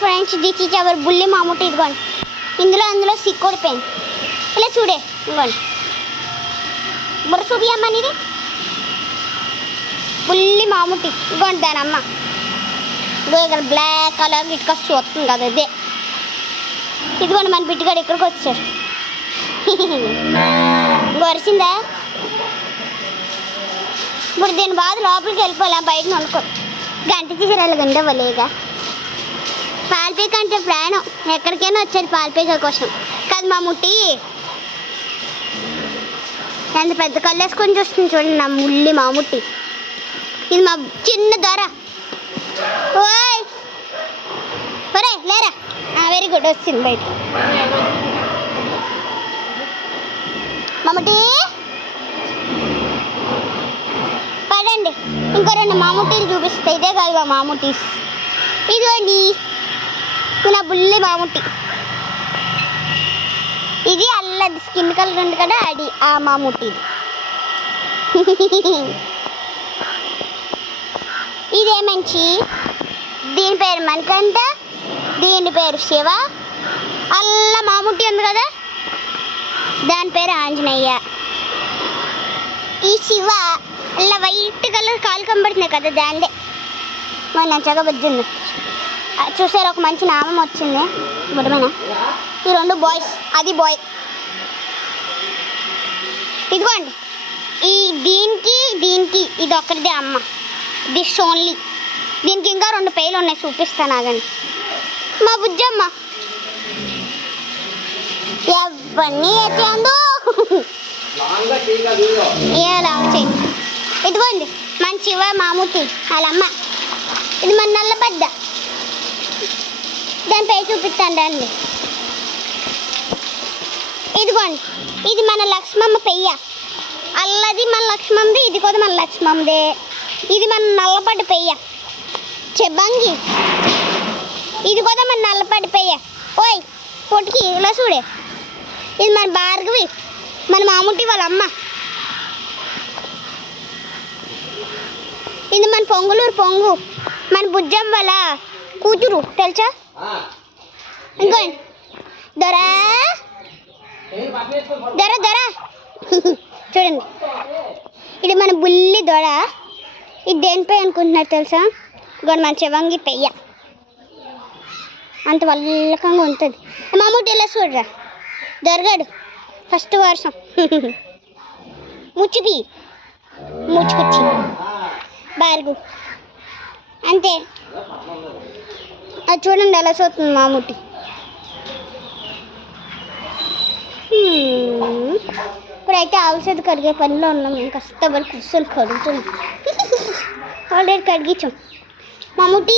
Friends, this is our బుల్లి మామూటి. ఇదిగోండి, అందులో సిక్కోడి పెన్. ఇలా చూడే, ఇదిగోండి బుర్ర చూపియమ్మని. ఇది బుల్లి మామూటి. ఇదిగోండి దాని అమ్మ. ఇదిగో ఇక్కడ బ్లాక్ కలర్ ఇటుక చూస్తుంది కదా, అదే. ఇదిగోండి మన బిడ్డగాడు ఇక్కడికి వచ్చాడు. వరిసిందా? ఇప్పుడు దీని బాధ లోపలికి వెళ్ళిపోలే, బయట అనుకో. గంట తీసిరాలి గండవలేగా. పాల్పేక అంటే ప్రాణం, ఎక్కడికైనా వచ్చేది పాల్పేక కోసం కాదు. మా ముట్టి ఎంత పెద్ద కళ్ళు వేసుకొని చూస్తుంది చూడండి నా ముల్లి మాముట్టి. ఇది మా చిన్న దొర. ఓయ్ ఒరే లేరా. వెరీ గుడ్, వచ్చింది బయట. మాముటి పడండి. ఇంకో 2 మాముటీలు చూపిస్తాయి. ఇదే కాదు మాముటీ. ఇదిగోండి నా బుల్లి మాముటి. ఇది అల్లది స్కిన్ కలర్ ఉంది కదా, అది ఆ మాముటి. ఇదే మంచి. దీని పేరు మణికంఠ, దీని పేరు శివ. అల్ల మాముటి ఉంది కదా, దాని పేరు ఆంజనేయ. ఈ శివ అలా వైట్ కలర్ కాలు కనబడుతున్నాయి కదా, దాందే మన నచ్చగా బుజ్జింది. చూసారు, ఒక మంచి నామం వచ్చింది. బుడమేనా? ఈ 2 బాయ్స్, అది బాయ్. ఇదిగోండి దీనికి ఇది ఒక్కరిదే అమ్మ. This only. దీనికి ఇంకా 2 పేర్లు ఉన్నాయి, చూపిస్తాను ఆగండి. మా బుజ్జమ్మ ఎవరిని ఎత్తందో చేయండి. ఇదిగోండి మన శివ మామూటి వాళ్ళమ్మ. ఇది మన నల్లబడ్డ. దాని పేరు చూపిస్తాను రండి. ఇదిగోండి ఇది మన లక్ష్మమ్మ పెయ్య. అల్లది మన లక్ష్మమ్మది, ఇది కూడా మన లక్ష్మమ్మదే. ఇది మన నల్లపడ్డ పెయ్య చెబ్బంగి. ఇది కూడా మన నల్లపడ్డ పెయ్య. ఓయ్ పొట్టికి ఇలా చూడే. ఇది మన భార్గవి, మన మామూటి వాళ్ళ అమ్మ. ఇది మన పొంగులూరు పొంగు, మన బుజ్జమ్మ వాళ్ళ కూతురు, తెలుసా? ఇంకోండి దొరా దొర దొర చూడండి. ఇది మన బుల్లి దొర. ఇది దేనిపై అనుకుంటున్నారు తెలుసా? ఇంకోటి మన చెవంగి పెయ్య. అంత వల్లకంగా ఉంటుంది. మామూటి ఎలా చూడరా, దొరగాడు ఫస్ట్ వర్షం. ముచ్చిపి ముచ్చుకొచ్చి బార్గు అంతే. అది చూడండి ఎలా చూస్తుంది మామూటి. ఇప్పుడైతే ఆవుసేది కడిగే పనిలో ఉన్నాం. మేము కష్టపడి కుర్చీలు కడుగుతున్నాం. ఆల్రెడీ కడిగించాం. మామూటి